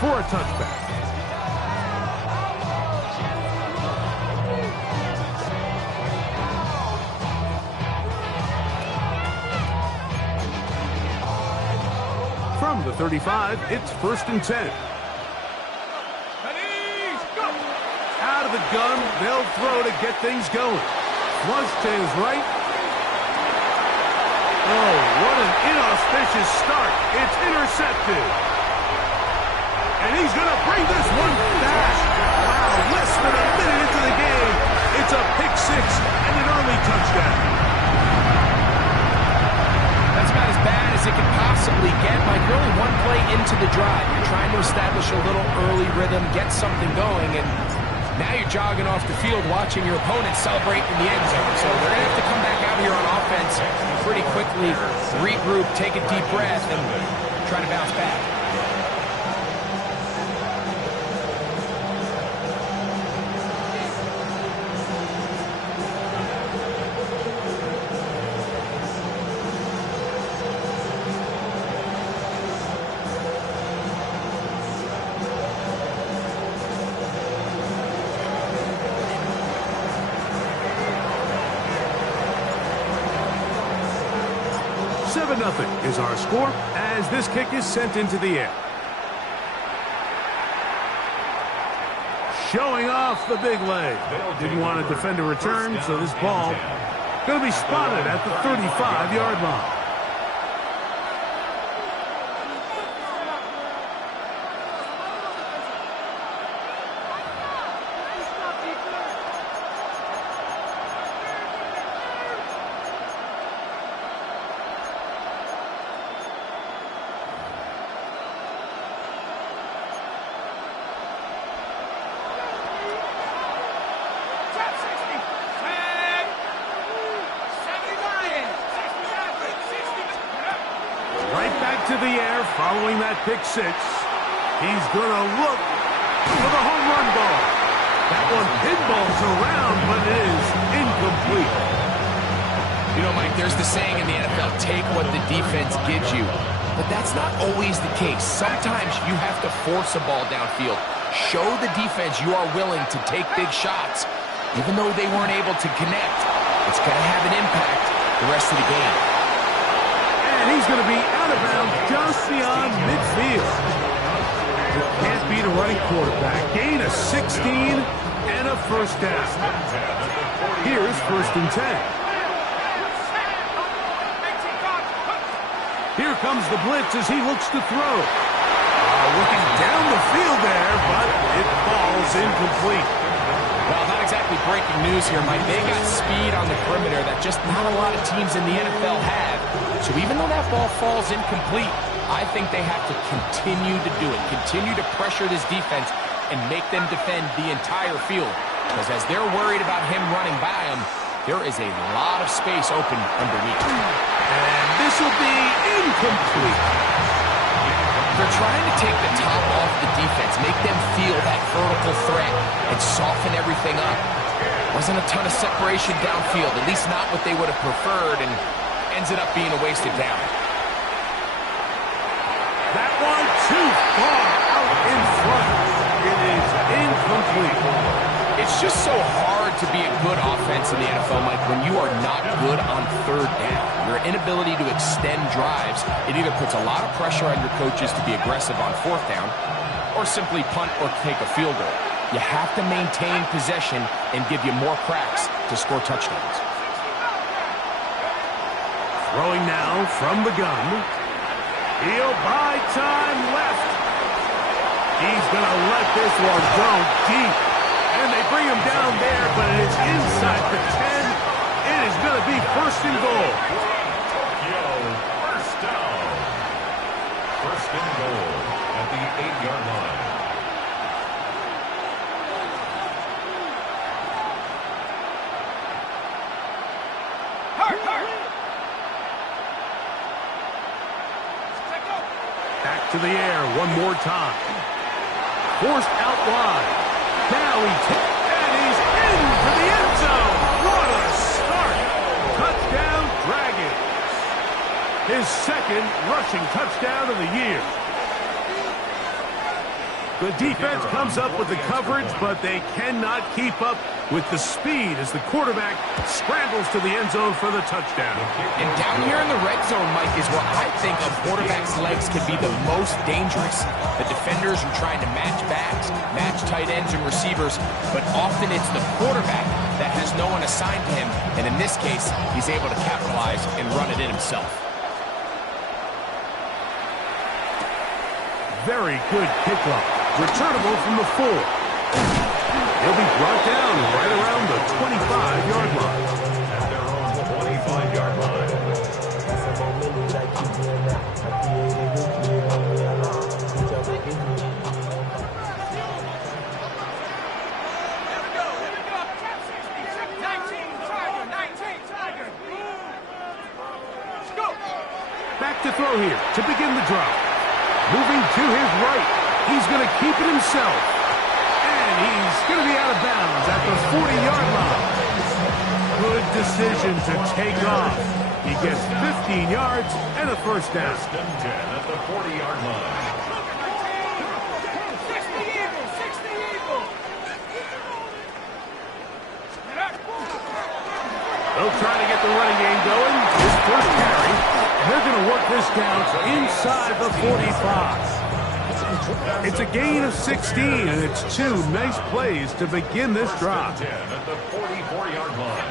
for a touchback. From the 35, it's 1st and 10. Out of the gun, they'll throw to get things going. Flush to his right. Oh, what an inauspicious start. It's intercepted. And he's going to bring this one back. Wow, less than a minute into the game. It's a pick six and an early touchdown. That's about as bad as it could possibly get. Like, really one play into the drive. You're trying to establish a little early rhythm, get something going, and now you're jogging off the field watching your opponent celebrate in the end zone. So they're going to have to come back out here on offense pretty quickly, regroup, take a deep breath, and try to bounce back. Nothing is our score as this kick is sent into the air. Showing off the big leg. Didn't want to defend a return, so this ball going to be spotted at the 35-yard line. To the air following that pick six. He's going to look for the home run ball. That one pinballs around, but it is incomplete. You know, Mike, there's the saying in the NFL, take what the defense gives you. But that's not always the case. Sometimes you have to force a ball downfield. Show the defense you are willing to take big shots. Even though they weren't able to connect, it's going to have an impact the rest of the game. And he's going to be out of bounds just beyond midfield. It can't beat a running quarterback. Gain of 16 and a first down. Here's 1st and 10. Here comes the blitz as he looks to throw. Looking down the field there, but it falls incomplete. Well, not exactly breaking news here, Mike. They got speed on the perimeter that just not a lot of teams in the NFL have. So even though that ball falls incomplete, I think they have to continue to do it. Continue to pressure this defense and make them defend the entire field. Because as they're worried about him running by them, there is a lot of space open underneath. And this will be incomplete. They're trying to take the top off the defense, make them feel that vertical threat, and soften everything up. Wasn't a ton of separation downfield, at least not what they would have preferred, and ends it up being a wasted down. That one too far out in front. It is incomplete. It's just so hard to be a good offense in the NFL, Mike, when you are not good on 3rd down. Your inability to extend drives, it either puts a lot of pressure on your coaches to be aggressive on 4th down, or simply punt or take a field goal. You have to maintain possession and give you more cracks to score touchdowns. Throwing now from the gun. He'll buy time left. He's going to let this one go deep. And they bring him down there, but it is inside the 10. It is going to be 1st and goal. First down. 1st and goal at the 8-yard line. Back to the air one more time. Forced out wide. Now and he's in for the end zone. What a start. Touchdown, Dragons. His 2nd rushing touchdown of the year. The defense comes up with the coverage, but they cannot keep up with the speed as the quarterback scrambles to the end zone for the touchdown. And down here in the red zone, Mike, is where I think a quarterback's legs can be the most dangerous. The defenders are trying to match backs, match tight ends and receivers, but often it's the quarterback that has no one assigned to him, and in this case, he's able to capitalize and run it in himself. Very good kickoff. Returnable from the 4. He'll be brought down right around the 25-yard line. At their own 25-yard line. Back to throw here to begin the drive. Moving to his right. He's going to keep it himself. And he's going to be out of bounds at the 40-yard line. Good decision to take off. He gets 15 yards and a first down. First and 10 at the 40-yard line. They'll try to get the running game going. His first carry. They're going to work this down inside the 45. It's a gain of 16, and it's 2 nice plays to begin this drive. 10 at the 44-yard line.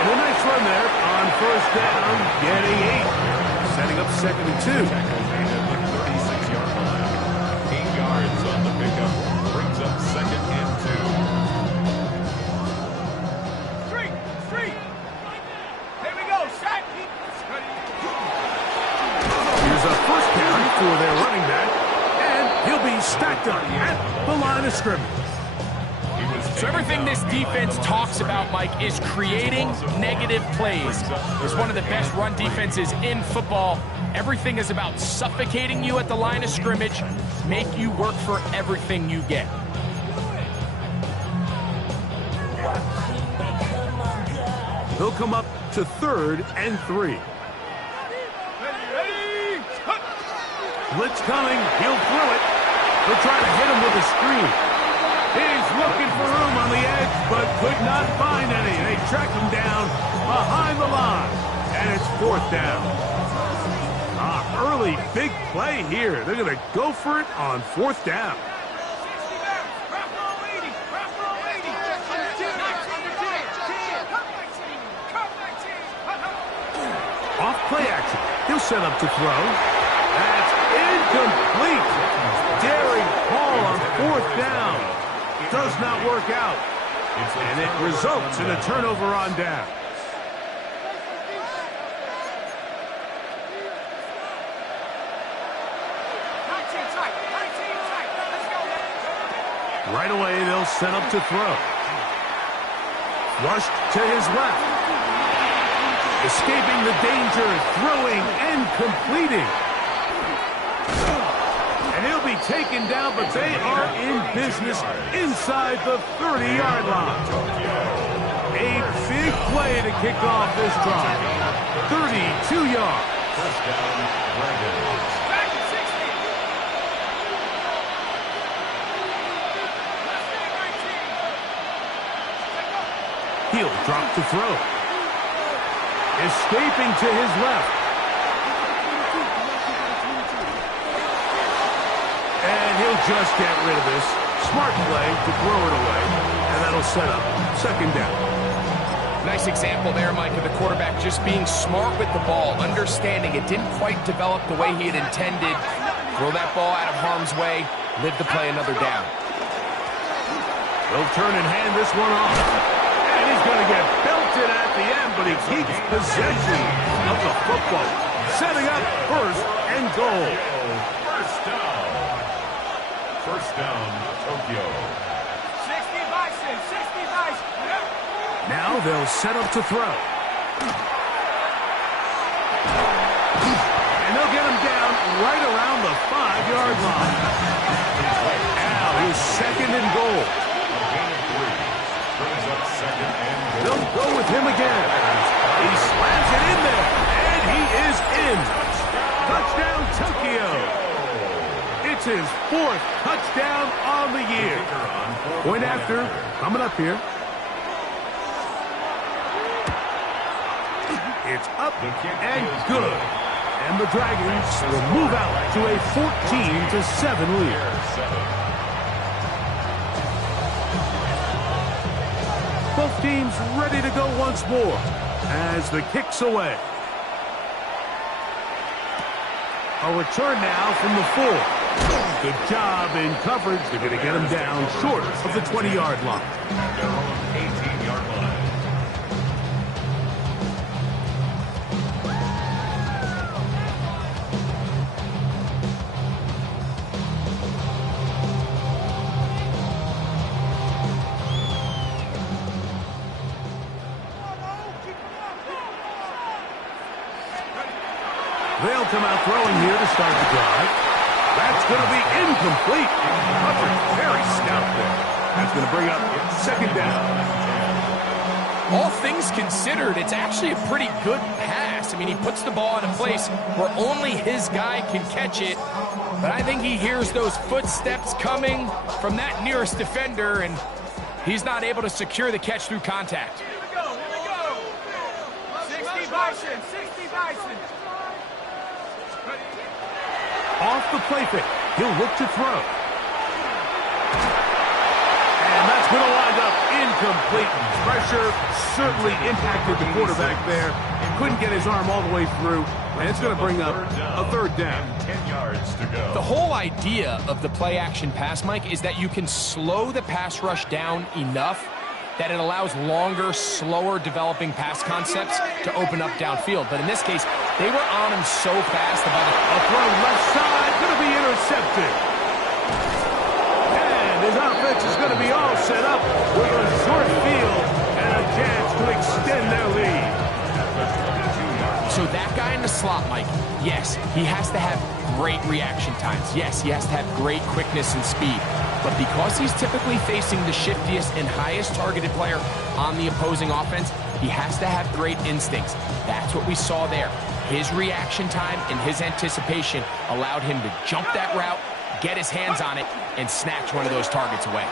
And a nice run there on first down, getting 8. Setting up 2nd and 2. At the 36-yard line. 8 yards on the pickup. Brings up 2nd and 2. Street! Here we go, set! Here's a first carry for their running back, and he'll be stacked up at the line of scrimmage. So everything this defense talks about, Mike, is creating negative plays. It's one of the best run defenses in football. Everything is about suffocating you at the line of scrimmage, make you work for everything you get. He'll come up to 3rd and 3. Blitz coming. He'll throw it. They'll try to hit him with a screen. He's looking for room on the edge, but could not find any. They track him down behind the line, and it's 4th down. Early big play here. They're going to go for it on 4th down. Off play action. He'll set up to throw. That's incomplete. Daring Paul on 4th down. Does not work out. And it results in a turnover on down. Right away, they'll set up to throw. Rushed to his left. Escaping the danger, throwing and completing. And he'll be taken down, but they are in business inside the 30-yard line. A big play to kick off this drive. 32 yards. First down, Dragons. He'll drop to throw. Escaping to his left. And he'll just get rid of this. Smart play to throw it away. And that'll set up 2nd down. Nice example there, Mike, of the quarterback just being smart with the ball, understanding it didn't quite develop the way he had intended. Throw that ball out of harm's way, live to play another down. He'll turn and hand this one off. And he's going to get belted at the end, but he keeps possession of the football. Setting up 1st and goal. First down. First down, Tokyo. 60 Bison, 60 Bison. Now they'll set up to throw. And they'll get him down right around the 5-yard line. Now he's 2nd and goal. in. Touchdown, Tokyo. It's his 4th touchdown on the year. Point after, coming up here. It's up and good. And the Dragons will move out to a 14-7 lead. Both teams ready to go once more as the kick's away. A return now from the 4. Good job in coverage. They're going to get him down short of the 20-yard line. 18-yard line. They'll come out throwing here to start the drive. That's going to be incomplete. Covered very stout there. That's going to bring up 2nd down. All things considered, it's actually a pretty good pass. I mean, he puts the ball in a place where only his guy can catch it. But I think he hears those footsteps coming from that nearest defender, and he's not able to secure the catch through contact. Here we go. 60 Bison, 60 Bison. Off the play fake. He'll look to throw. And that's going to wind up incomplete. Pressure certainly impacted the quarterback there. Couldn't get his arm all the way through. And it's going to bring up a 3rd down. 10 yards to go. The whole idea of the play-action pass, Mike, is that you can slow the pass rush down enough that it allows longer, slower developing pass concepts to open up downfield. But in this case, they were on him so fast that a throw left side, going to be intercepted. And his offense is going to be all set up with a short field and a chance to extend their lead. So that guy in the slot, Mike, yes, he has to have great reaction times. Yes, he has to have great quickness and speed. But because he's typically facing the shiftiest and highest targeted player on the opposing offense, he has to have great instincts. That's what we saw there. His reaction time and his anticipation allowed him to jump that route, get his hands on it, and snatch one of those targets away.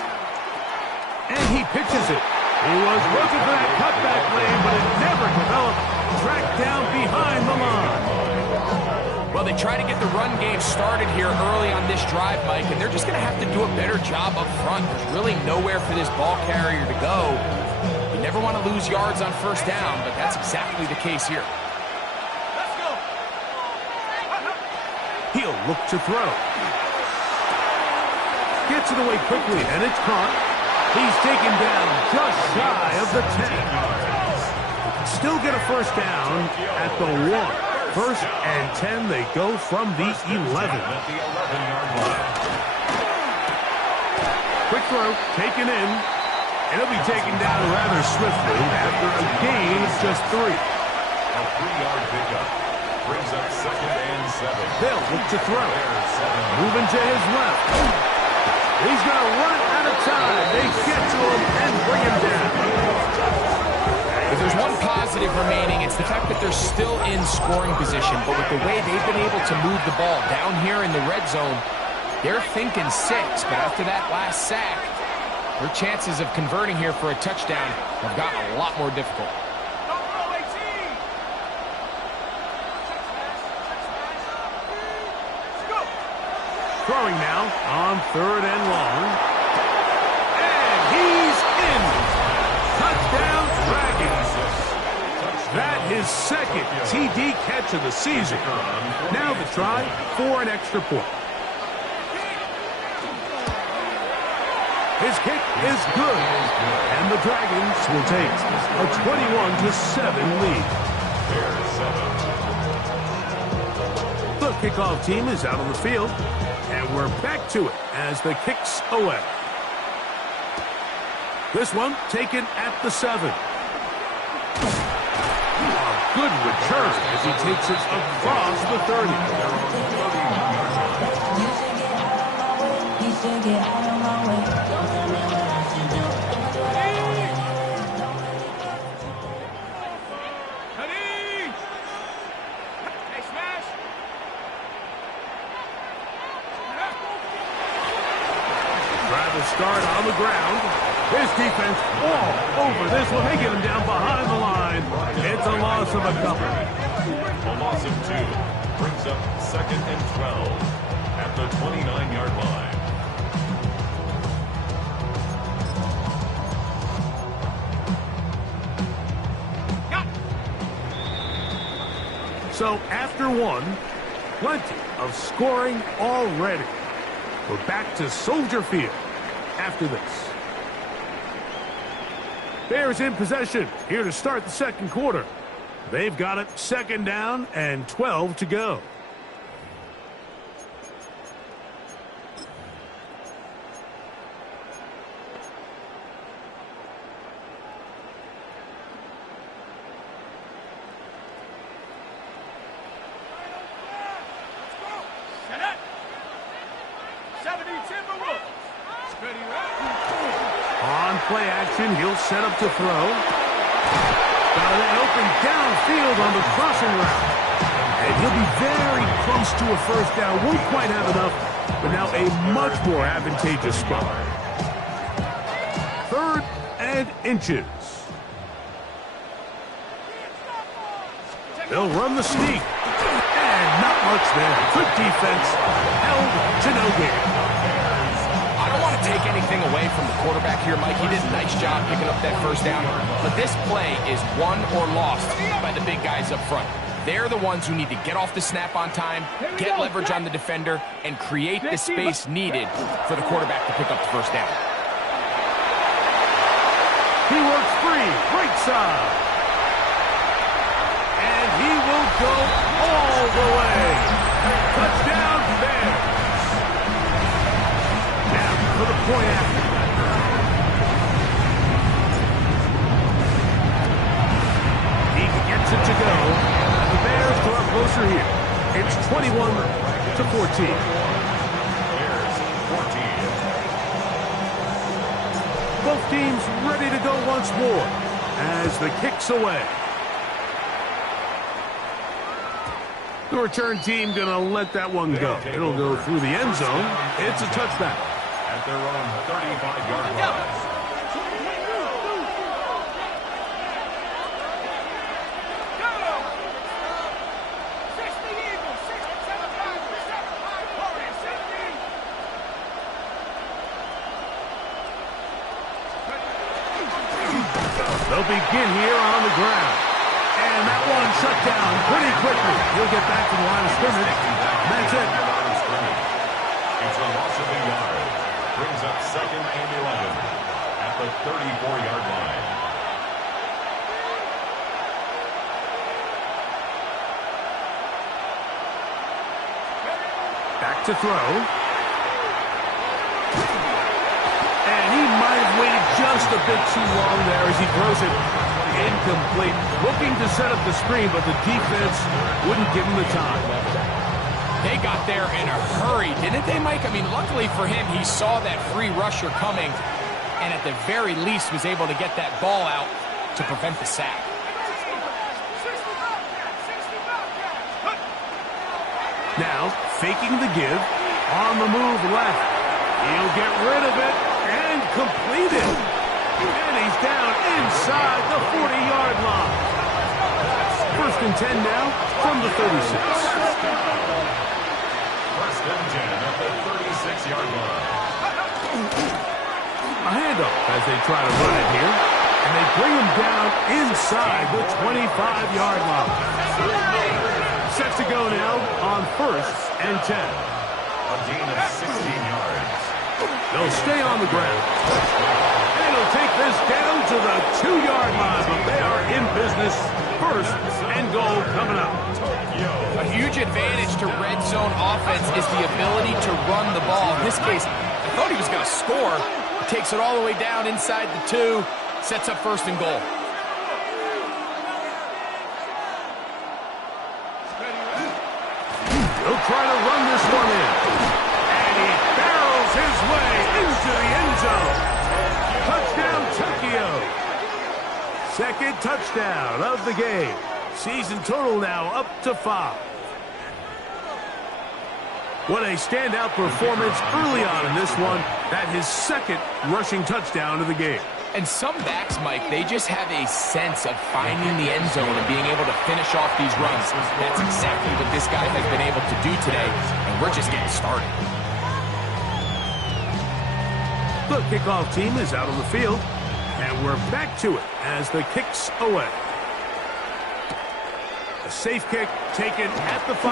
And he pitches it. He was looking for that cutback lane, but it never developed. Tracked down behind the line. Well, they try to get the run game started here early on this drive, Mike, and they're just going to have to do a better job up front. There's really nowhere for this ball carrier to go. You never want to lose yards on 1st down, but that's exactly the case here. Let's go. He'll look to throw. Gets it away quickly, and it's caught. He's taken down just shy of the 10. Still get a 1st down at the 1. 1st and 10, they go from the 11. Quick throw, taken in. And he'll be taken down rather swiftly after a gain of just 3. A 3-yard pickup brings up 2nd and 7. They'll look to throw. Moving to his left. He's going to run it out of time. They get to him and bring him down. If there's one positive remaining, it's the fact that they're still in scoring position. But with the way they've been able to move the ball down here in the red zone, they're thinking 6. But after that last sack, their chances of converting here for a touchdown have gotten a lot more difficult. Don't throw 18. Let's go. Throwing now on 3rd and long. And he's in. Touchdown, Dragons. That is 2nd TD catch of the season. Now the try for an extra point. His kick is good. And the Dragons will take a 21-7 lead. The kickoff team is out on the field. And we're back to it as the kick's away. This one taken at the 7. A good return as he takes it across the 30. You should get out of my way. Hey, Smash. Well, they get him down behind the line. It's a loss of a couple. A loss of 2 brings up 2nd and 12 at the 29-yard line. So after one, plenty of scoring already. We're back to Soldier Field after this. Bears in possession here to start the second quarter. They've got it 2nd down and 12 to go. On play action, he'll set up to throw. Got that open downfield on the crossing route. And he'll be very close to a first down. Won't quite have enough, but now a much more advantageous spot. 3rd and inches. They'll run the sneak. And not much there. Good defense. Held to no gain. I don't want to take anything away from the quarterback here, Mike. He did a nice job picking up that first down. But this play is won or lost by the big guys up front. They're the ones who need to get off the snap on time, get leverage on the defender, and create the space needed for the quarterback to pick up the first down. He works free, right side. And he will go all the way. Touchdown, Bears. Now for the point after. He gets it to go. And the Bears draw closer here. It's 21-14. Bears 14. Both teams ready to go once more as the kick's away. The return team going to let that one go. It'll go through the end zone. It's a touchback. At their own 35-yard line. They'll begin here on the ground. And that one shut down pretty quickly. He'll get back to the line of scrimmage. That's it. It's a loss of a yard. Brings up 2nd and 11 at the 34-yard line. Back to throw. And he might have waited just a bit too long there as he throws it incomplete. Looking to set up the screen, but the defense wouldn't give him the time. They got there in a hurry, didn't they, Mike? I mean, luckily for him, he saw that free rusher coming and at the very least was able to get that ball out to prevent the sack. Now, faking the give, on the move left. He'll get rid of it and complete it. And he's down inside the 40-yard line. 1st and 10 now from the 36. 1st and 10 at the 36-yard line. A handoff as they try to run it here. And they bring him down inside the 25-yard line. Set to go now on 1st and 10. A gain of 16 yards. They'll stay on the ground. And it'll take this down to the 2-yard line, but they are in business. 1st and goal coming up. A huge advantage to red zone offense is the ability to run the ball. In this case, I thought he was going to score. He takes it all the way down inside the 2, sets up 1st and goal. He'll try to run this one in. And he barrels his way into the end zone. Touchdown, Tokyo. 2nd touchdown of the game. Season total now up to 5. What a standout performance early on in this one. That his 2nd rushing touchdown of the game. And some backs, Mike, they just have a sense of finding the end zone and being able to finish off these runs. That's exactly what this guy has been able to do today, and we're just getting started. The kickoff team is out on the field, and we're back to it as the kick's away. A safe kick taken at the 5.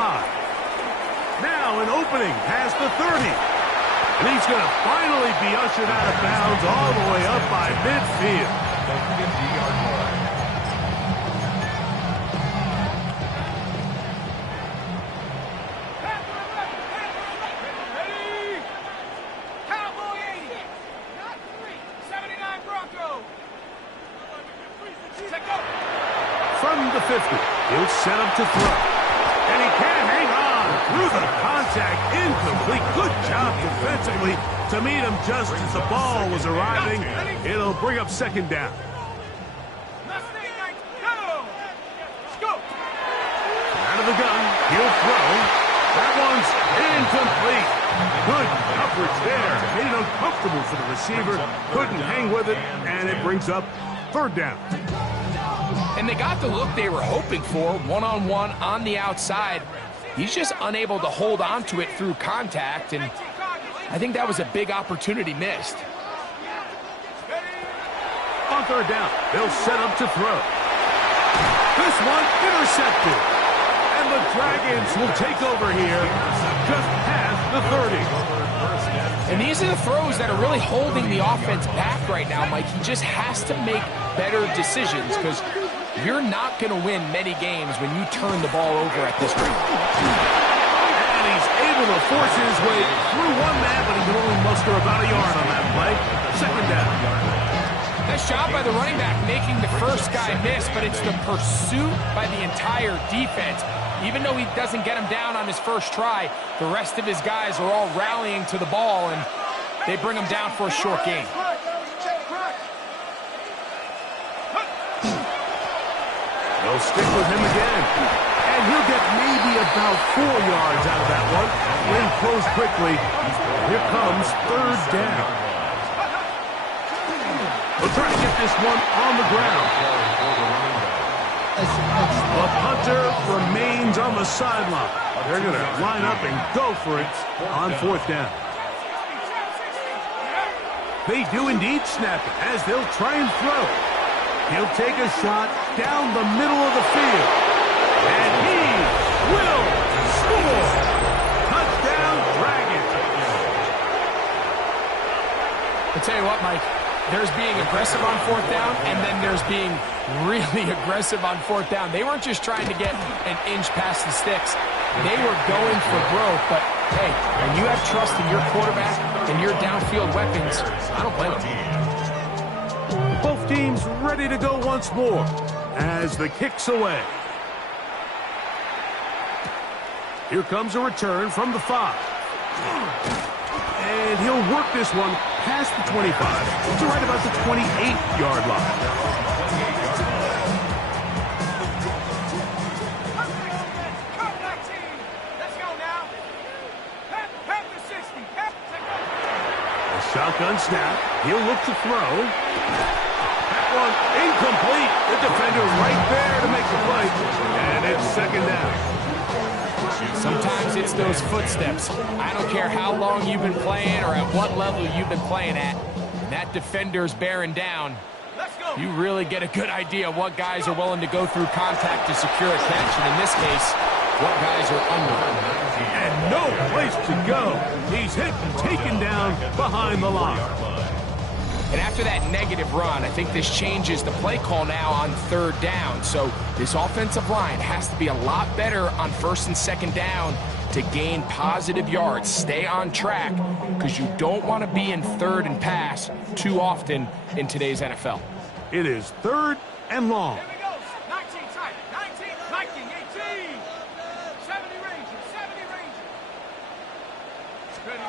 Now an opening past the 30. And he's going to finally be ushered out of bounds all the way up by midfield. The 50-yard line. Ready? Cowboy 80. Not 3. 79 Bronco. Check up. From the 50, he'll set up to throw. And he can't hang on through the contact. Incomplete. Good job defensively to meet him just as the ball was arriving. It'll bring up second down. Mustang 9, go. Let's go. Out of the gun, he'll throw. That one's incomplete. Good coverage there. Made it uncomfortable for the receiver. Couldn't hang with it, and it brings up third down. And they got the look they were hoping for, one-on-one on the outside. He's just unable to hold on to it through contact, and I think that was a big opportunity missed. On third down, they'll set up to throw. This one intercepted. And the Dragons will take over here just past the 30. And these are the throws that are really holding the offense back right now, Mike. He just has to make better decisions because you're not going to win many games when you turn the ball over at this rate. And he's able to force his way through one man, but he can only muster about a yard on that play. Second down. Nice job by the running back making the first guy miss, but it's the pursuit by the entire defense. Even though he doesn't get him down on his first try, the rest of his guys are all rallying to the ball, and they bring him down for a short gain. They'll stick with him again. And he'll get maybe about 4 yards out of that one. When closed quickly, here comes third down. We'll try to get this one on the ground. The punter remains on the sideline. They're going to line up and go for it on fourth down. They do indeed snap it as they'll try and throw. He'll take a shot down the middle of the field. And he will score. Touchdown, Dragons. I'll tell you what, Mike. There's being aggressive on fourth down, and then there's being really aggressive on fourth down. They weren't just trying to get an inch past the sticks. They were going for broke, but, hey, when you have trust in your quarterback and your downfield weapons, I don't blame them. Both teams ready to go once more as the kick's away. Here comes a return from the 5. And he'll work this one past the 25 to right about the 28-yard line. Let's go now. Pat the 60. A shotgun snap. He'll look to throw. That one incomplete. The defender right there to make the play. And it's second down. Sometimes it's those footsteps. I don't care how long you've been playing or at what level you've been playing at. When that defender's bearing down, you really get a good idea of what guys are willing to go through contact to secure a catch, and in this case, what guys are under. And no place to go. He's hit and taken down behind the line. And after that negative run, I think this changes the play call now on third down. So this offensive line has to be a lot better on first and second down to gain positive yards. Stay on track because you don't want to be in third and pass too often in today's NFL. It is third and long. Here we go. 19 tight. 19, Viking, 18. 70 Rangers, 70 Rangers. Ready.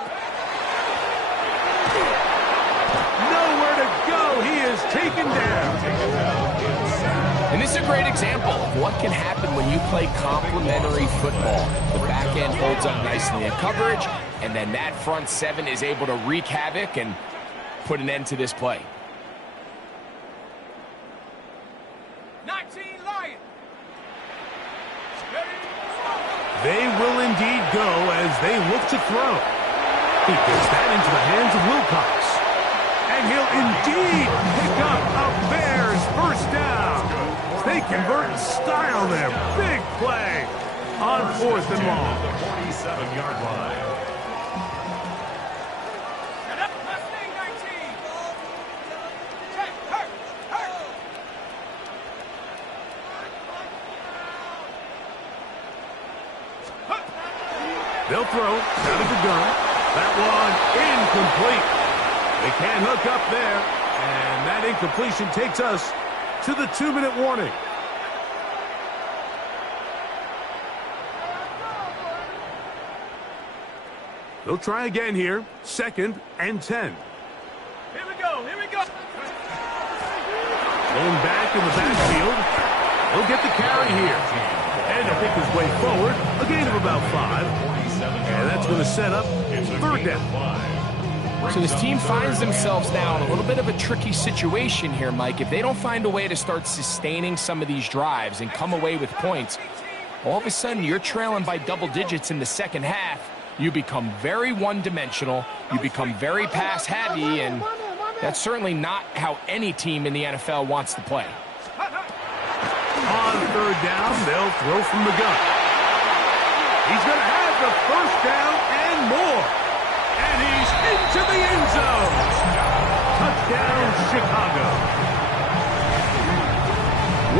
Nowhere to go. He is taken down. And this is a great example of what can happen when you play complementary football. The back end holds up nicely in coverage, and then that front seven is able to wreak havoc and put an end to this play. 19 Lions. They will indeed go as they look to throw. He gets that into the hands of Wilcox. And he'll indeed pick up a Bears first down. They convert in style there. Big play on 4th and long. The 47-yard line. They'll throw out of the gun. That one incomplete. They can't hook up there. And that incompletion takes us to the 2-minute warning. They'll try again here. 2nd and 10. Here we go. Here we go. Going back in the backfield. He'll get the carry here. And he'll pick his way forward. A gain of about 5. And that's going to set up 3rd down. So this team finds themselves now in a little bit of a tricky situation here, Mike. If they don't find a way to start sustaining some of these drives and come away with points, all of a sudden you're trailing by double digits in the second half. You become very one-dimensional. You become very pass-heavy, and that's certainly not how any team in the NFL wants to play. On 3rd down, they'll throw from the gun. He's going to have the first down and more. And he's into the end zone. Touchdown, Chicago.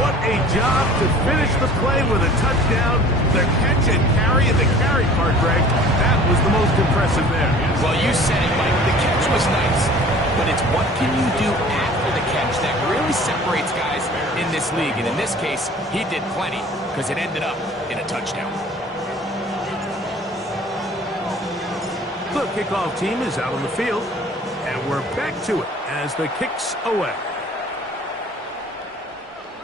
What a job to finish the play with a touchdown. The catch and carry and the carry part, Greg, that was the most impressive there. Well, you said it, Mike. The catch was nice, but it's what can you do after the catch that really separates guys in this league. And in this case, he did plenty because it ended up in a touchdown. The kickoff team is out on the field, and we're back to it as the kick's away.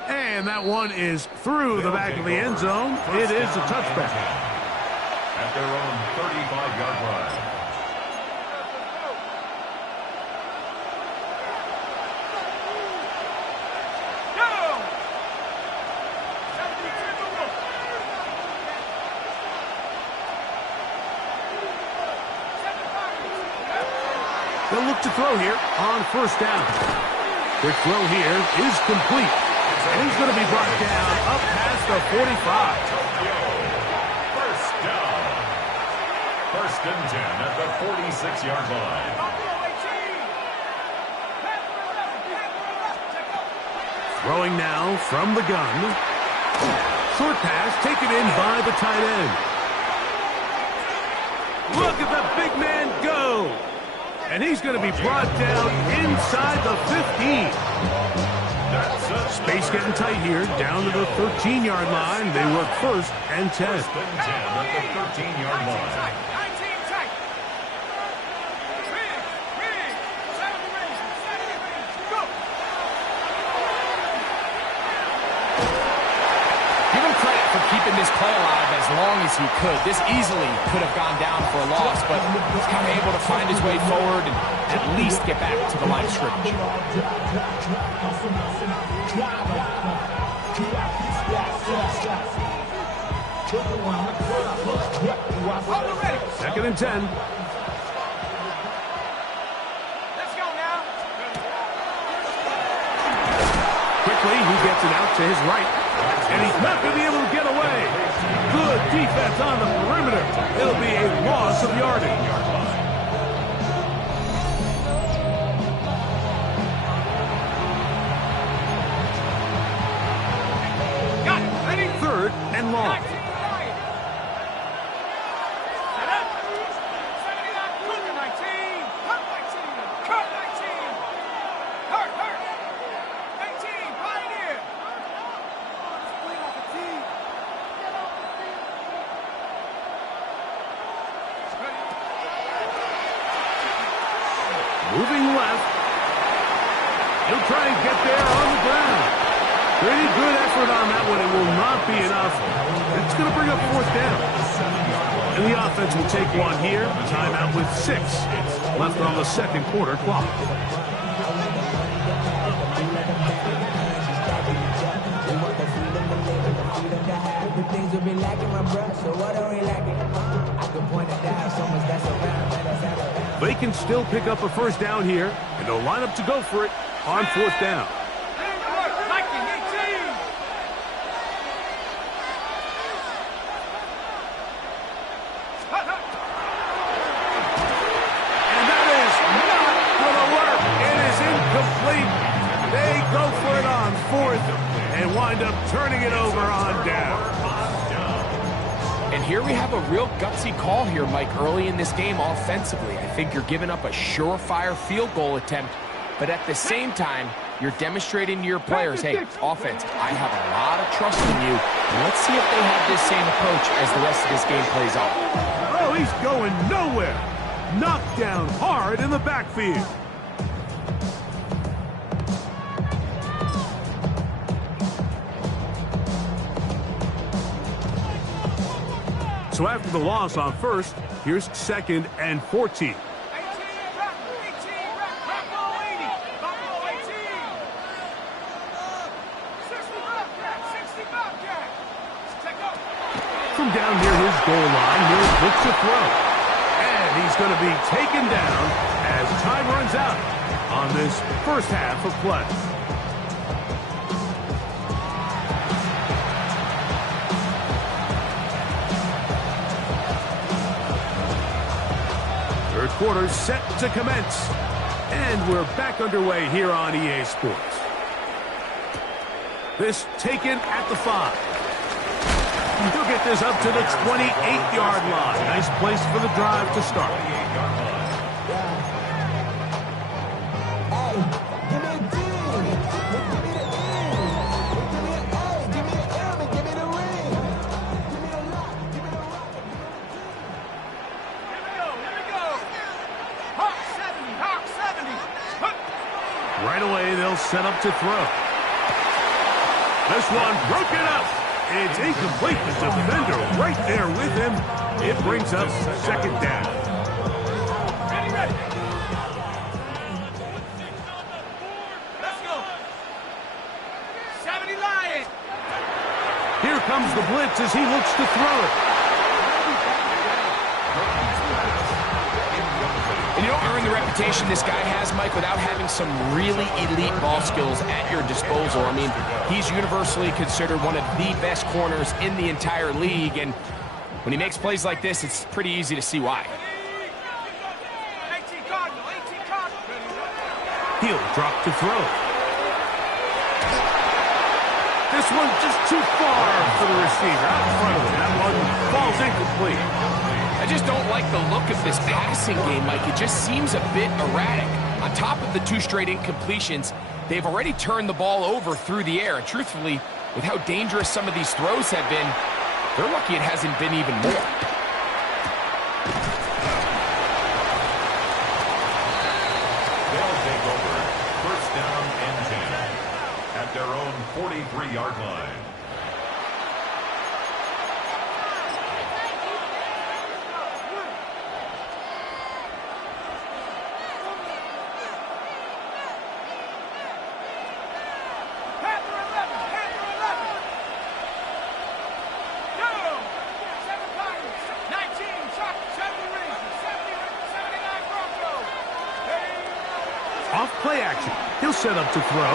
And that one is through the back of the end zone. It is a touchback. At their own 35-yard line. They'll look to throw here on 1st down. Quick throw here is complete. And he's going to be brought down up past the 45. First down. 1st and 10 at the 46-yard line. Throwing now from the gun. Short pass taken in by the tight end. Look at the big man go. And he's going to be brought down inside the 15. Space getting tight here, down to the 13-yard line. They work 1st and 10. 1st and 10 at the 13-yard line. 19 tight. Big. 70 range. Go. Give him credit for keeping this play alive as long as he could. This easily could have gone down for a loss, but he's kind of able to find his way forward and at least get back to the line of scrimmage. Second and 10. Let's go now. Quickly, he gets it out to his right. And he's not going to be able to get away. Good defense on the perimeter. It'll be a loss of yardage. Got it. Ready? 3rd and long. 19 Lions. Set up. 79. Cook 19. Hurt 19. Cut 19. Hurt. 19. Pioneer. Moving left. He'll try and get there on the ground. Pretty good effort on that one. It will not be enough. It's going to bring up 4th down. And the offense will take one here. Timeout with 6 left on the 2nd quarter clock. be lacking my brush, so what are we lacking? I can point it down, so much that's around, man, that's out of bounds. They can still pick up a first down here, and they'll line up to go for it on fourth down. Viking 18. And that is not going to work. It is incomplete. They go for it on fourth and wind up turning it over on down. And here we have a real gutsy call here, Mike, early in this game offensively. I think you're giving up a surefire field goal attempt, but at the same time, you're demonstrating to your players, hey, offense, I have a lot of trust in you. Let's see if they have this same approach as the rest of this game plays out. Oh, he's going nowhere. Knocked down hard in the backfield. So after the loss on first, here's 2nd and 14. 18, Buffalo 80, Buffalo 18. 60 Bobcat, 60 Bobcat. Take up. From down near his goal line, he'll look to throw. And he's going to be taken down as time runs out on this first half of play. Third quarter set to commence. And we're back underway here on EA Sports. This taken at the 5. He'll get this up to the 28-yard line. Nice place for the drive to start. Right away, they'll set up to throw. This one broken up. It's incomplete. The defender right there with him. It brings up 2nd down. Ready. Let's go. 70 Lions. Here comes the blitz as he looks to throw it. And you don't earn the reputation this guy has, Mike, without having some really elite ball skills at your disposal. I mean, he's universally considered one of the best corners in the entire league, and when he makes plays like this, it's pretty easy to see why. 18 Cardinal, 18 Cardinal. He'll drop to throw. This one just too far for the receiver. Out in front of him. That one falls incomplete. I just don't like the look of this passing game, Mike. It just seems a bit erratic. On top of the 2 straight incompletions, they've already turned the ball over through the air. And truthfully, with how dangerous some of these throws have been, they're lucky it hasn't been even more. They'll take over 1st down and 10 at their own 43-yard line. Off play action. He'll set up to throw.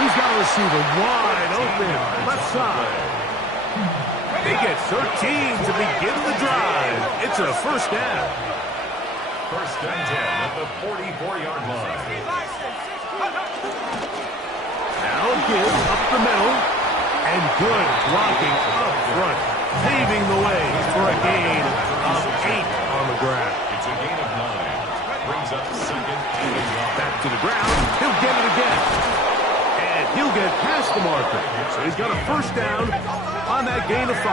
He's got a receiver wide open. Left side. They get 13 to begin the drive. It's a first down. 1st and 10 at the 44-yard line. Now give up the middle. And good blocking up front. Paving the way for a gain of 8 on the ground. It's a gain of 9. Brings up 2nd and 1. Back to the ground. He'll get it again. And he'll get past the marker. So he's got a first down on that gain of 5.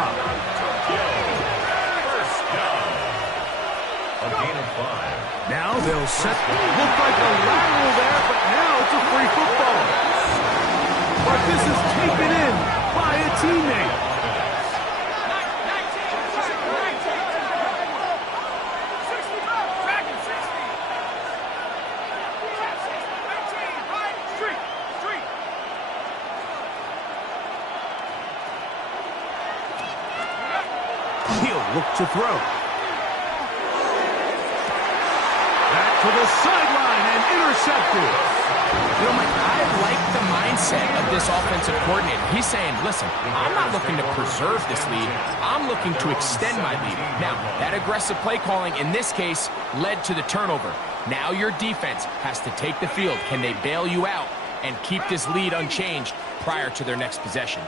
First down. A gain of 5. Now they'll set. Look like a lateral there, but now it's a free football. But this is taken in by a teammate. He'll look to throw. Back to the sideline and intercepted. You know, Mike, I like the mindset of this offensive coordinator. He's saying, listen, I'm not looking to preserve this lead. I'm looking to extend my lead. Now, that aggressive play calling in this case led to the turnover. Now your defense has to take the field. Can they bail you out and keep this lead unchanged prior to their next possession?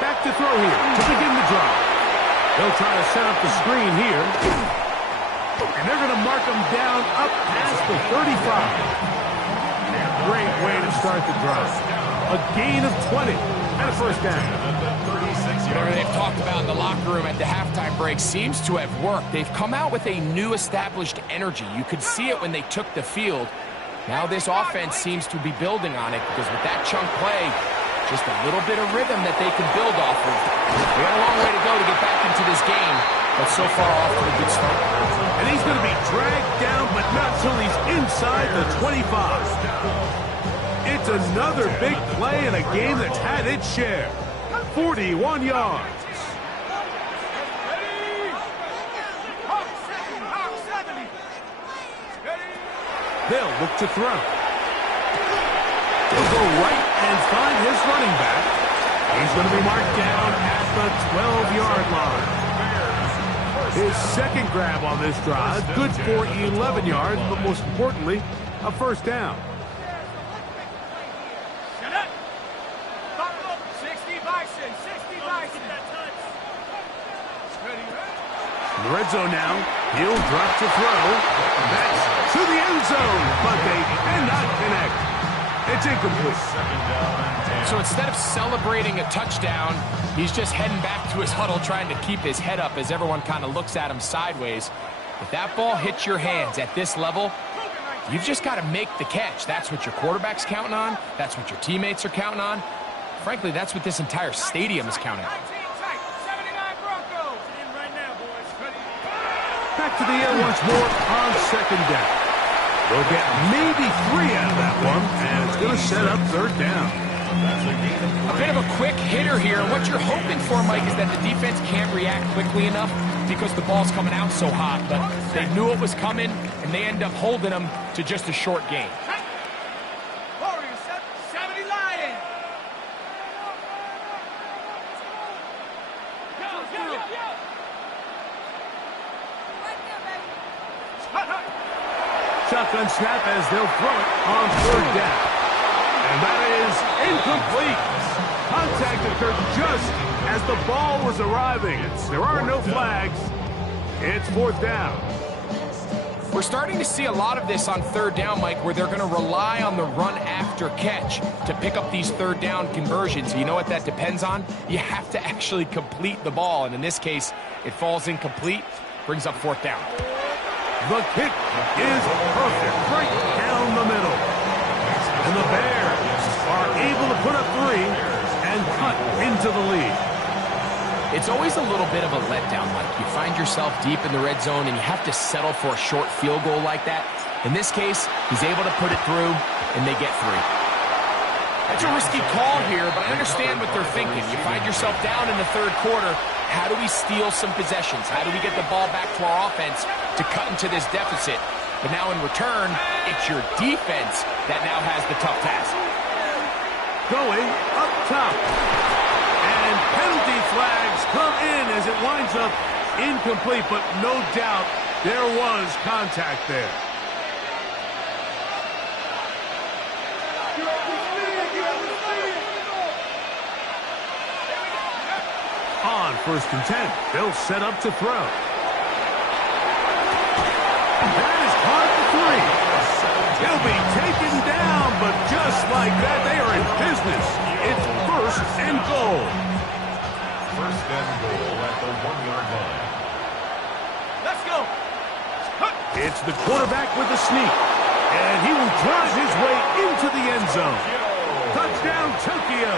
Back to throw here to begin the drive. They'll try to set up the screen here. And they're going to mark them down up past the 35. Great way to start the drive. A gain of 20 and a first down. Whatever they've talked about in the locker room at the halftime break seems to have worked. They've come out with a new established energy. You could see it when they took the field. Now this offense seems to be building on it because with that chunk play, just a little bit of rhythm that they can build off of. They got a long way to go to get back into this game, but so far off to a good start. And he's going to be dragged down, but not until he's inside the 25. It's another big play in a game that's had its share. 41 yards. They'll look to throw. He'll go right and find his running back. He's going to be marked down at the 12-yard line. His second grab on this drive, good for 11 yards, but most importantly, a first down. 60 Bison, 60 Bison. In the red zone now, he'll drop to throw. That's to the end zone, but they cannot connect. It's incomplete. So instead of celebrating a touchdown, he's just heading back to his huddle trying to keep his head up as everyone kind of looks at him sideways. If that ball hits your hands at this level, you've just got to make the catch. That's what your quarterback's counting on. That's what your teammates are counting on. Frankly, that's what this entire stadium is counting on. Back to the air once more on second down. They'll get maybe 3 out of that one, and it's going to set up third down. A bit of a quick hitter here. What you're hoping for, Mike, is that the defense can't react quickly enough because the ball's coming out so hot. But they knew it was coming, and they end up holding them to just a short gain. Warriors, 70 Lion. Shotgun snap as they'll throw it on third down. And that is incomplete. Contact occurred just as the ball was arriving. There are no flags. It's fourth down. We're starting to see a lot of this on third down, Mike, where they're going to rely on the run after catch to pick up these third down conversions. You know what that depends on? You have to actually complete the ball, and in this case, it falls incomplete, brings up fourth down. The kick is perfect, right down the middle. And the Bears are able to put up 3 and cut into the lead. It's always a little bit of a letdown, Mike. You find yourself deep in the red zone and you have to settle for a short field goal like that. In this case, he's able to put it through and they get 3. That's a risky call here, but I understand what they're thinking. You find yourself down in the third quarter. How do we steal some possessions? How do we get the ball back to our offense to cut into this deficit? But now in return, it's your defense that now has the tough task. Going up top. And penalty flags come in as it winds up incomplete, but no doubt there was contact there. On 1st and 10, they'll set up to throw. That is caught at the 3. He'll be taken down, but just like that, they are in business. It's 1st and goal. 1st and goal at the 1-yard line. Let's go. It's the quarterback with the sneak, and he will drive his way into the end zone. Touchdown, Tokyo.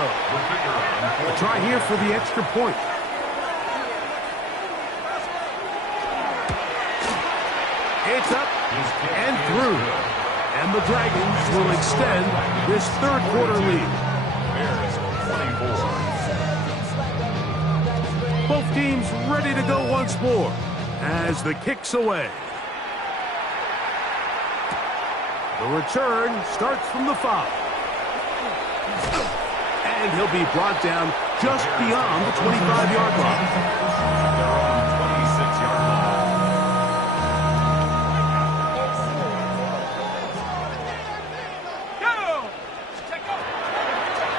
A try here for the extra point. It's up and through. And the Dragons will extend this third quarter lead. Bears 24. Both teams ready to go once more as the kick's away. The return starts from the 5. And he'll be brought down just beyond the 25-yard line. Their own 26-yard line.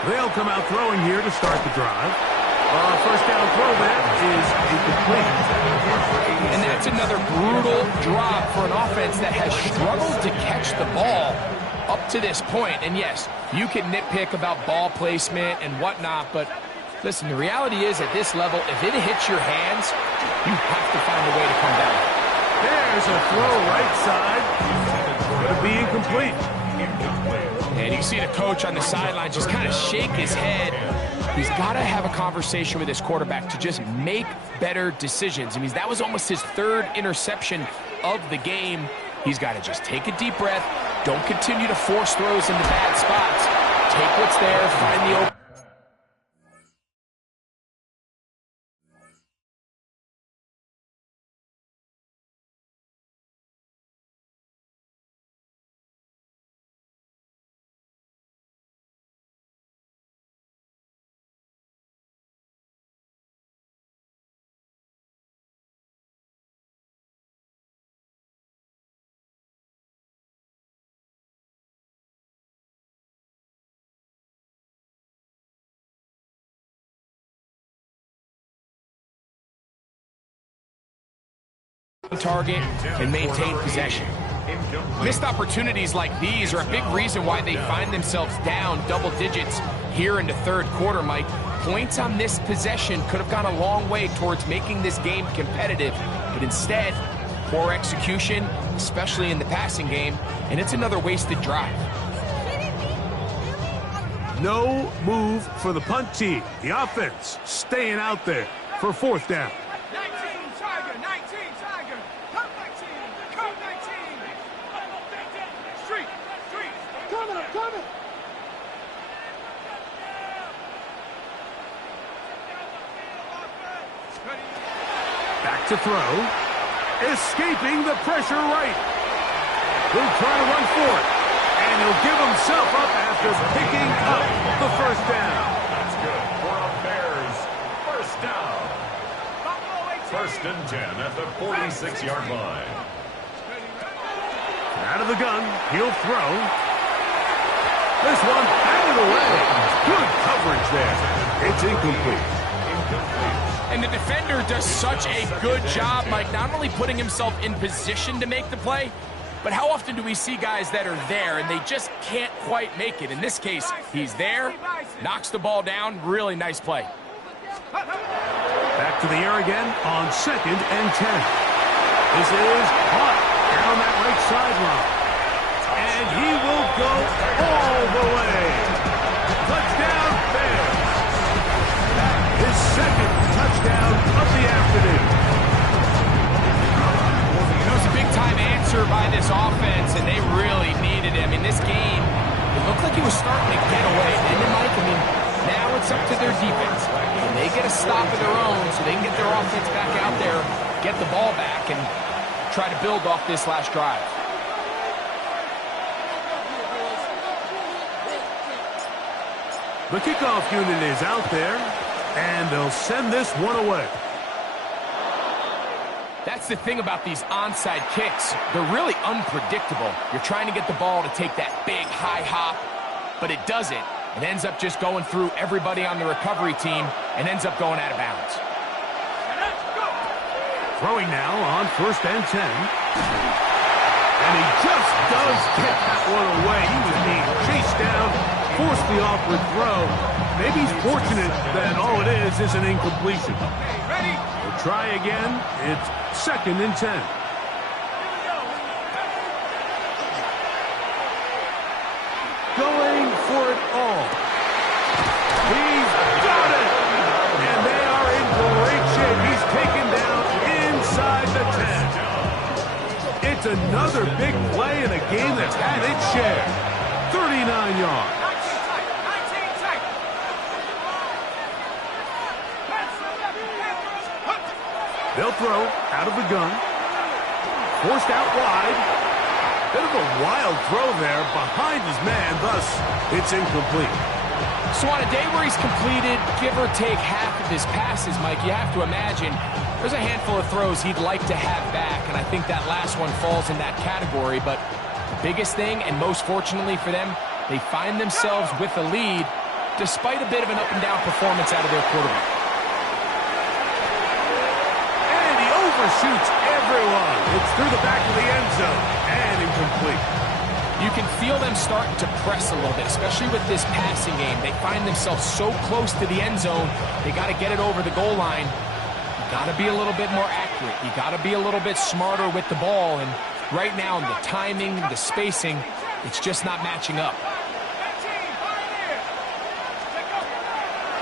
They'll come out throwing here to start the drive. First down throw there is incomplete. And that's another brutal drop for an offense that has struggled to catch the ball up to this point. And yes, you can nitpick about ball placement and whatnot, but listen, the reality is at this level, if it hits your hands, you have to find a way to come down. There's a throw right side. Going to be incomplete. And you see the coach on the sideline just kind of shake his head. He's got to have a conversation with his quarterback to just make better decisions. I mean, that was almost his 3rd interception of the game. He's got to just take a deep breath. Don't continue to force throws into bad spots. Take what's there, find the open. Target and maintain possession. Missed opportunities like these are a big reason why they find themselves down double digits here in the 3rd quarter, Mike. Points on this possession could have gone a long way towards making this game competitive, but instead, poor execution, especially in the passing game, and it's another wasted drive. No move for the punt team. The offense staying out there for 4th down. 19 Tiger, 19 Tiger. Come 19, come 19. Street, street. I'm coming. Back to throw. Escaping the pressure right. He'll try to run for it. And he'll give himself up after picking up the 1st down. That's good for a Bears 1st down. 1st and 10 at the 46-yard line. Out of the gun, he'll throw. This one out of the way. Good coverage there. It's incomplete. And the defender does such a good job, Mike, not only putting himself in position to make the play, but how often do we see guys that are there and they just can't quite make it? In this case, he's there, knocks the ball down. Really nice play. Back to the air again on 2nd and 10. This is caught down that right sideline. And he will go all the way. Touchdown, Bears. His 2nd touchdown of the afternoon. It was a big-time answer by this offense, and they really needed it. I mean, this game, it looked like he was starting to get away, didn't it, Mike? I mean, now it's up to their defense. And they get a stop of their own so they can get their offense back out there, get the ball back, and try to build off this last drive. The kickoff unit is out there, and they'll send this one away. That's the thing about these onside kicks. They're really unpredictable. You're trying to get the ball to take that big high hop, but it doesn't. It ends up just going through everybody on the recovery team and ends up going out of bounds. Throwing now on 1st and 10. And he just does get that one away. He was being chased down, forced the awkward throw. Maybe he's fortunate that all it is an incompletion. We'll try again. It's 2nd and 10. Going for it all. He's got it! And they are in great shape. He's taken down inside the 10. It's another big play in a game that's had its share. 39 yards. They'll throw out of the gun. Forced out wide. Bit of a wild throw there behind his man, thus it's incomplete. So on a day where he's completed, give or take half of his passes, Mike, you have to imagine there's a handful of throws he'd like to have back, and I think that last one falls in that category. But the biggest thing, and most fortunately for them, they find themselves with a lead despite a bit of an up-and-down performance out of their quarterback. And he overshoots everyone. It's through the back of the end zone and incomplete. You can feel them starting to press a little bit, especially with this passing game. They find themselves so close to the end zone, they got to get it over the goal line. You got to be a little bit more accurate. You got to be a little bit smarter with the ball. And right now, the timing, the spacing, it's just not matching up.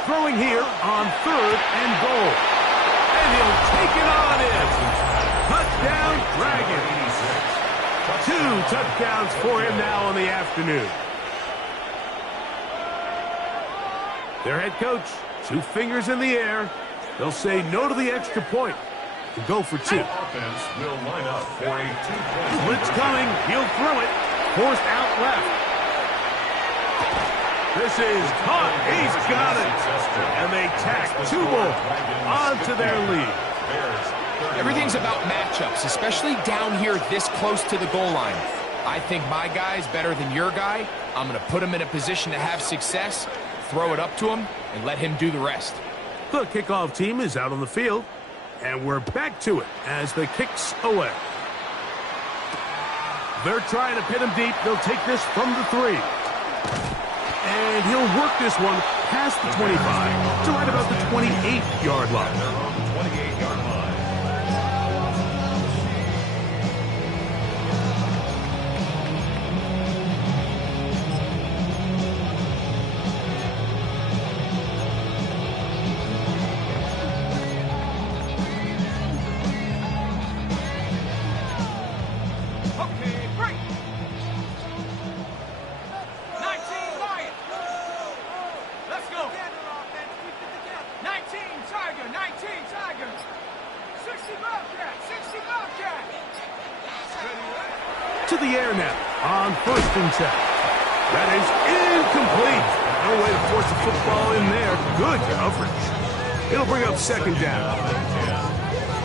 Throwing here on 3rd and goal. And he'll take it on in. Touchdown, Dragons. 2 touchdowns for him now in the afternoon. Their head coach, 2 fingers in the air. They'll say no to the extra point and go for 2. Offense will line up for a 2-point. Blitz coming. He'll throw it. Forced out left. This is caught. He's got it. And they tack 2 more onto their lead. Everything's about matchups, especially down here this close to the goal line. I think my guy's better than your guy. I'm going to put him in a position to have success, throw it up to him, and let him do the rest. The kickoff team is out on the field, and we're back to it as the kick's away. They're trying to pin him deep. They'll take this from the 3. And he'll work this one past the 25 to right about the 28-yard line. 28-yard line. To the air now on 1st and 10. That is incomplete. No way to force the football in there. Good coverage. It'll bring up 2nd down.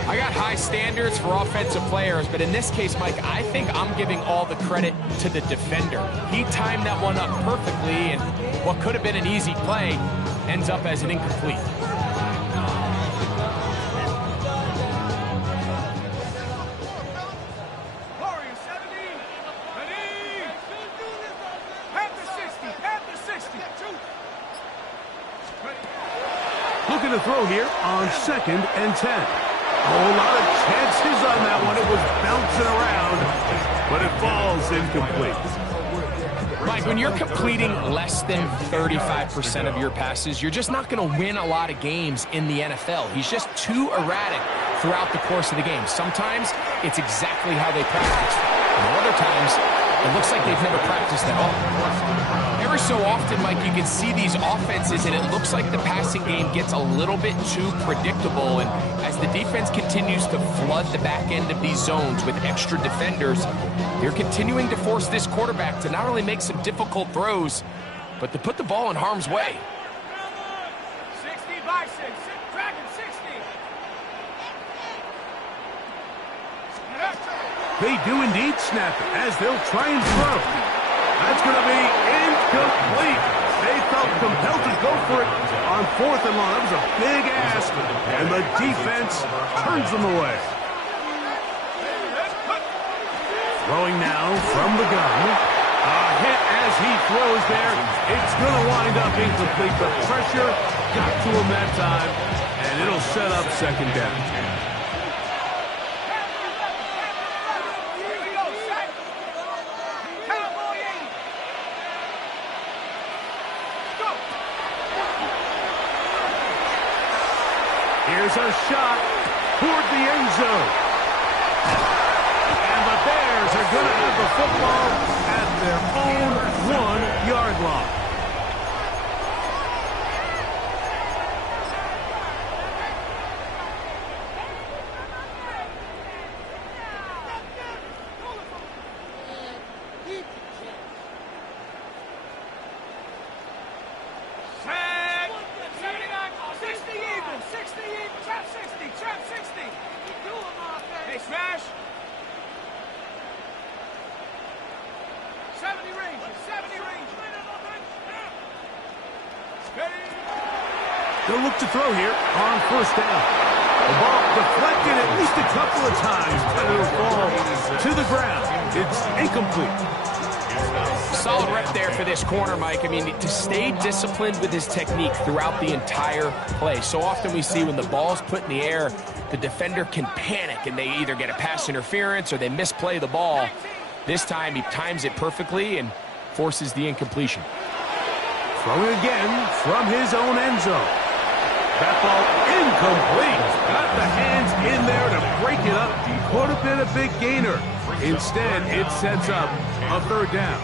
I got high standards for offensive players, but in this case, Mike, I think I'm giving all the credit to the defender. He timed that one up perfectly, and what could have been an easy play ends up as an incomplete. Looking to throw here on 2nd and 10. A whole lot of chances on that one. It was bouncing around, but it falls incomplete. Mike, when you're completing less than 35% of your passes, you're just not going to win a lot of games in the NFL. He's just too erratic throughout the course of the game. Sometimes it's exactly how they practice. And other times, it looks like they've never practiced at all. Every so often, Mike, you can see these offenses, and it looks like the passing game gets a little bit too predictable. And as the defense continues to flood the back end of these zones with extra defenders, they're continuing to force this quarterback to not only make some difficult throws, but to put the ball in harm's way. 60 by 6. Dragon 60. They do indeed snap it as they'll try and throw. That's going to be incomplete. They felt compelled to go for it on 4th and long. That was a big ask, and the defense turns them away. Throwing now from the gun. A hit as he throws there. It's going to wind up incomplete. The pressure got to him that time, and it'll set up 2nd down. Here's a shot toward the end zone. And the Bears are going to have the football at their own 1-yard line. They'll look to throw here on first down. The ball deflected at least a couple of times, but it'll fall to the ground. It's incomplete. Solid rep there for this corner, Mike. I mean, to stay disciplined with his technique throughout the entire play. So often we see when the ball's put in the air, the defender can panic and they either get a pass interference or they misplay the ball. This time he times it perfectly and forces the incompletion. Throwing again from his own end zone. That ball incomplete. Got the hands in there to break it up. Could have been a big gainer. Instead, it sets up a third down.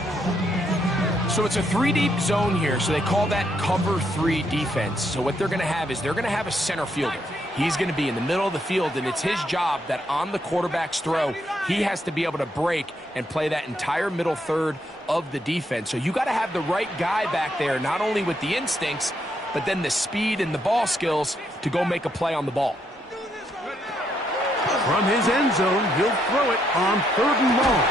So it's a 3-deep zone here, so they call that cover 3 defense. So what they're going to have is they're going to have a center fielder. He's going to be in the middle of the field, and it's his job that on the quarterback's throw, he has to be able to break and play that entire middle third of the defense. So you got to have the right guy back there, not only with the instincts, but then the speed and the ball skills to go make a play on the ball. From his end zone, he'll throw it on 3rd and long.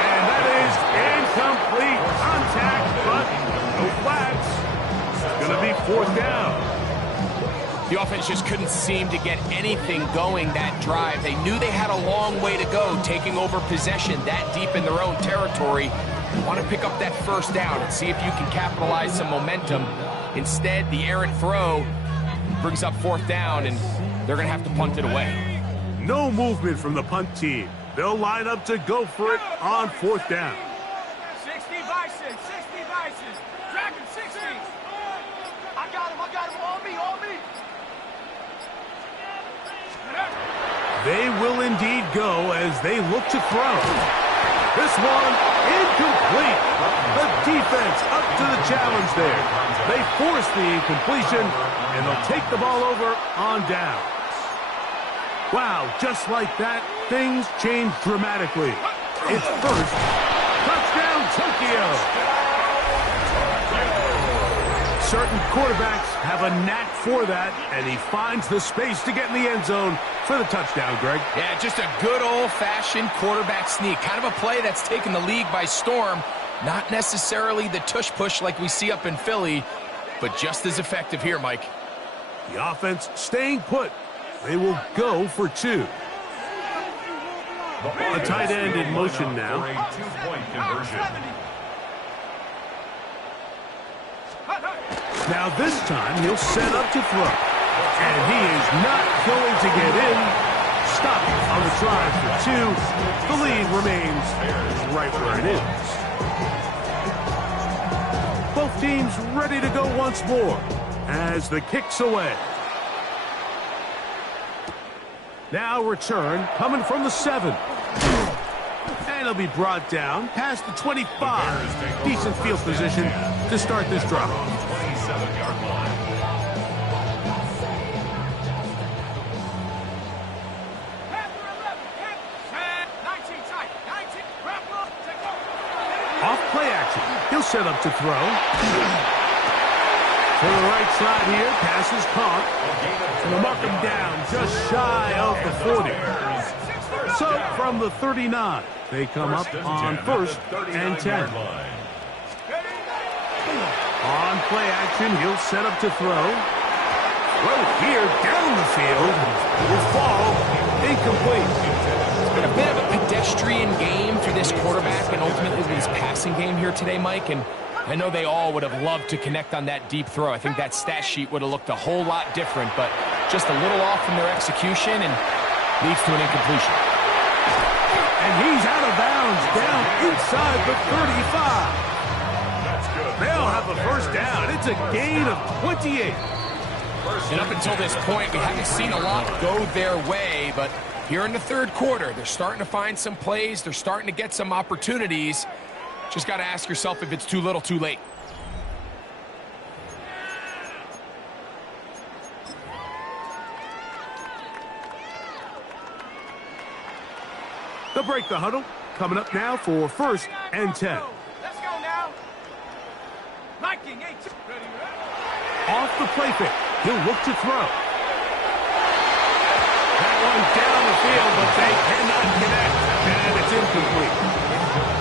And that is incomplete. Contact, but no flags. It's going to be 4th down. The offense just couldn't seem to get anything going that drive. They knew they had a long way to go, taking over possession that deep in their own territory. Want to pick up that first down and see if you can capitalize some momentum. Instead, the errant throw brings up 4th down, and they're going to have to punt it away. No movement from the punt team. They'll line up to go for it on 4th down. 60 Bison, 60 Bison. Dragon 60. I got him, on me. They will indeed go as they look to throw. This one incomplete. The defense up to the challenge there. They force the incompletion, and they'll take the ball over on down. Wow, just like that, things change dramatically. It's first. Touchdown, Tokyo! Certain quarterbacks have a knack for that, and he finds the space to get in the end zone for the touchdown, Greg. Yeah, just a good old-fashioned quarterback sneak. Kind of a play that's taken the league by storm. Not necessarily the tush-push like we see up in Philly, but just as effective here, Mike. The offense staying put. They will go for 2. A tight end in motion now. For a 2-point conversion. Now this time he'll set up to throw. And he is not going to get in. Stop on the try for 2. The lead remains right where it is. Both teams ready to go once more as the kick's away. Now return coming from the 7. And he'll be brought down past the 25. Decent field position to start this drive. 27-yard line. Off play action. He'll set up to throw. To the right side here, pass is caught. And they'll mark him down just shy of the 40. So from the 39, they come up on 1st and 10. On play action, he'll set up to throw. Throw here down the field. Will fall incomplete. It's been a bit of a pedestrian game for this quarterback and ultimately his passing game here today, Mike. And I know they all would have loved to connect on that deep throw. I think that stat sheet would have looked a whole lot different, but just a little off in their execution and leads to an incompletion. And he's out of bounds down inside the 35. They'll have the first down. It's a gain of 28. And up until this point, we haven't seen a lot go their way, but here in the 3rd quarter, they're starting to find some plays. They're starting to get some opportunities. Just got to ask yourself if it's too little, too late. They'll break the huddle. Coming up now for 1st and 10. Let's go now. Viking 18. Off the play fake. He'll look to throw. That one down the field, but they cannot connect. And it's incomplete.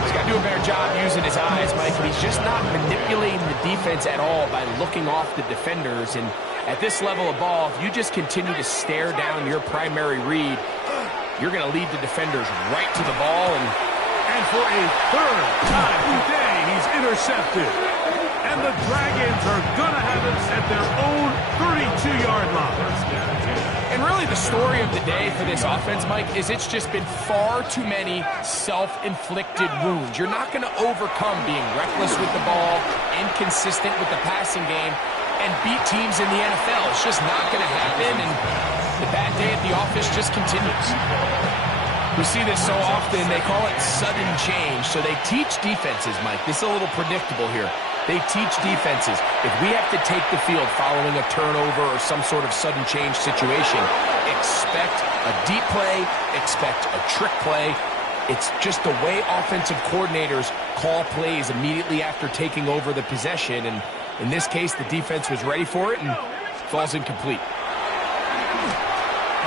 He's got got to do a better job using his eyes, Mike, but he's just not manipulating the defense at all by looking off the defenders. And at this level of ball, if you just continue to stare down your primary read, you're going to lead the defenders right to the ball. And for a third time today, he's intercepted. And the Dragons are going to have it at their own 32-yard line. And really the story of the day for this offense, Mike, is it's just been far too many self-inflicted wounds. You're not going to overcome being reckless with the ball, inconsistent with the passing game, and beat teams in the NFL. It's just not going to happen, and the bad day at the office just continues. We see this so often, they call it sudden change. So they teach defenses, Mike. This is a little predictable here. They teach defenses, if we have to take the field following a turnover or some sort of sudden change situation, expect a deep play, expect a trick play. It's just the way offensive coordinators call plays immediately after taking over the possession. And in this case, the defense was ready for it and falls incomplete.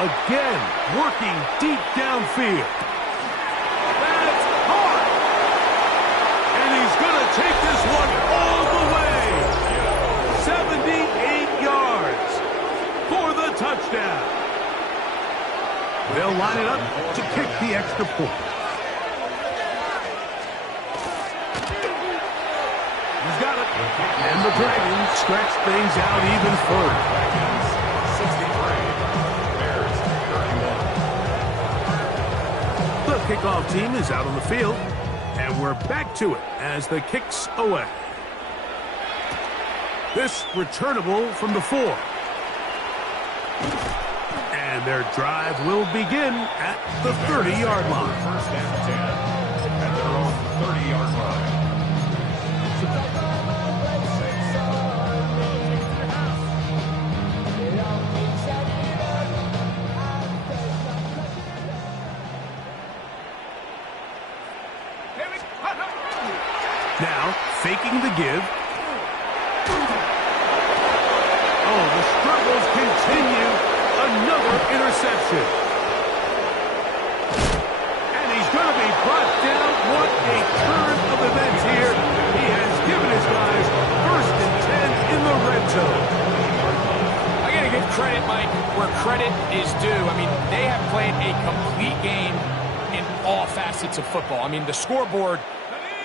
Again, working deep downfield. That's hard. And he's going to take this one all the way. 78 yards for the touchdown. They'll line it up to kick the extra point. He's got it. And the Dragons stretch things out even further. The kickoff team is out on the field, and we're back to it as the kick's away. This returnable from the 4. And their drive will begin at the 30-yard line. First and 10 at their own 30-yard line. Now, faking the give. Oh, the struggles continue. Another interception. And he's going to be brought down. What a turn of events here. He has given his guys 1st and 10 in the red zone. I got to give credit, Mike, where credit is due. I mean, they have played a complete game in all facets of football. I mean, the scoreboard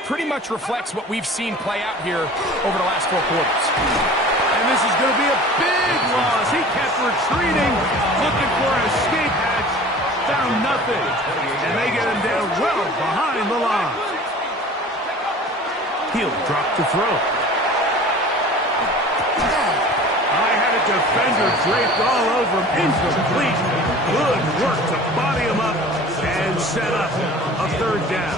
pretty much reflects what we've seen play out here over the last 4 quarters. And this is going to be a big loss. He kept retreating, looking for an escape hatch, found nothing. And they get him down well behind the line. He'll drop to throw. I had a defender draped all over him, incomplete. Good work to body him up and set up a 3rd down.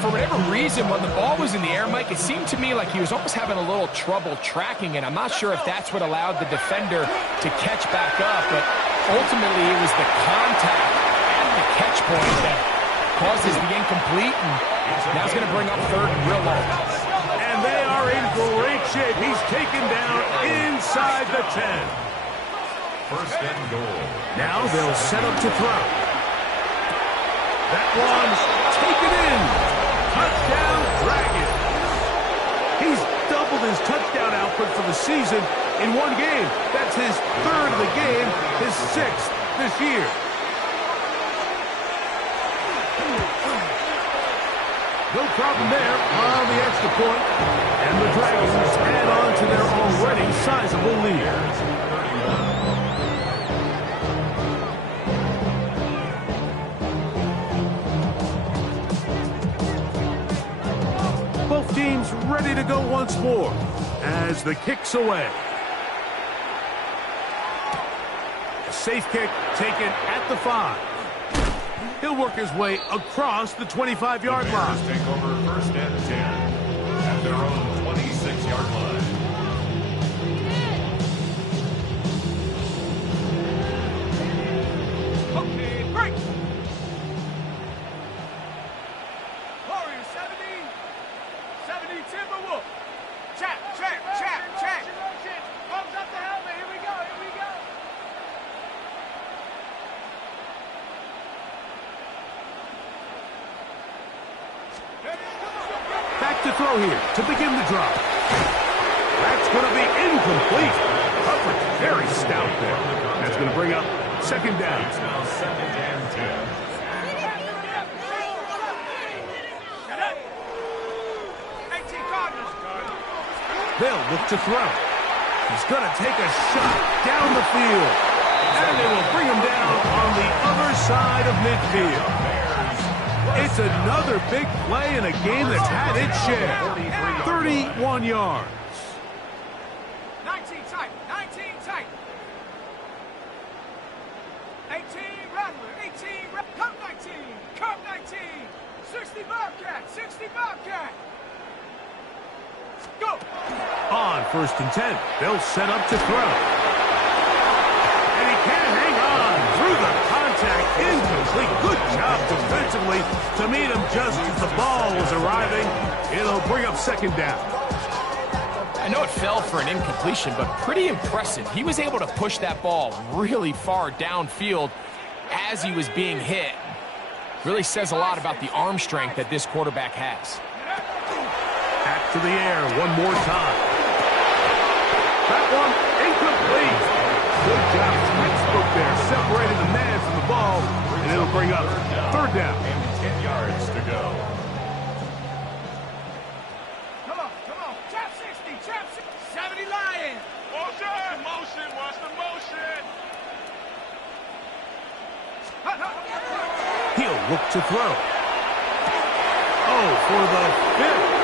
For whatever reason, when the ball was in the air, Mike, it seemed to me like he was almost having a little trouble tracking it. I'm not sure if that's what allowed the defender to catch back up, but ultimately it was the contact at the catch point that causes the incomplete, and now it's going to bring up 3rd and real long. And they are in great shape. He's taken down inside the 10. First and goal. Now they'll set up to throw. That one's taken in. Touchdown, Dragons. He's doubled his touchdown output for the season in 1 game. That's his 3rd of the game, his 6th this year. No problem there on the extra point. And the Dragons add on to their already sizable lead. Both teams ready to go once more as the kick's away. A safe kick taken at the 5. He'll work his way across the 25-yard line. Take over 1st and 10 at their own 26-yard line. Okay, break. Warriors 70. 70 Timberwolf. Check, check, check, check. Thumbs up the helmet. Here we go, here we go. to throw here to begin the drive. That's going to be incomplete. Coverage very stout there. That's going to bring up second down. It's now second and 10. They'll look to throw. He's going to take a shot down the field. And they will bring him down on the other side of midfield. It's another big play in a game that's had its share. 31 yards. 19 tight, 19 tight. 18 Rattler, 18 Come 19, come 19. 60 Bobcat, 60 Bobcat. Go! On first and 10, they'll set up to throw. And he can't hang on through the contact. Incomplete. Good job defensively to meet him just as the ball was arriving. It'll bring up second down. I know it fell for an incompletion, but pretty impressive. He was able to push that ball really far downfield as he was being hit. Really says a lot about the arm strength that this quarterback has. Back to the air one more time. That one incomplete. Good job. Textbook there. Separated the man from the ball, and it'll bring up third down. And 10 yards to go. Come on, come on. Trap 60, trap 60. 70 Lions. Motion, motion, watch the motion. He'll look to throw. Oh, for the fifth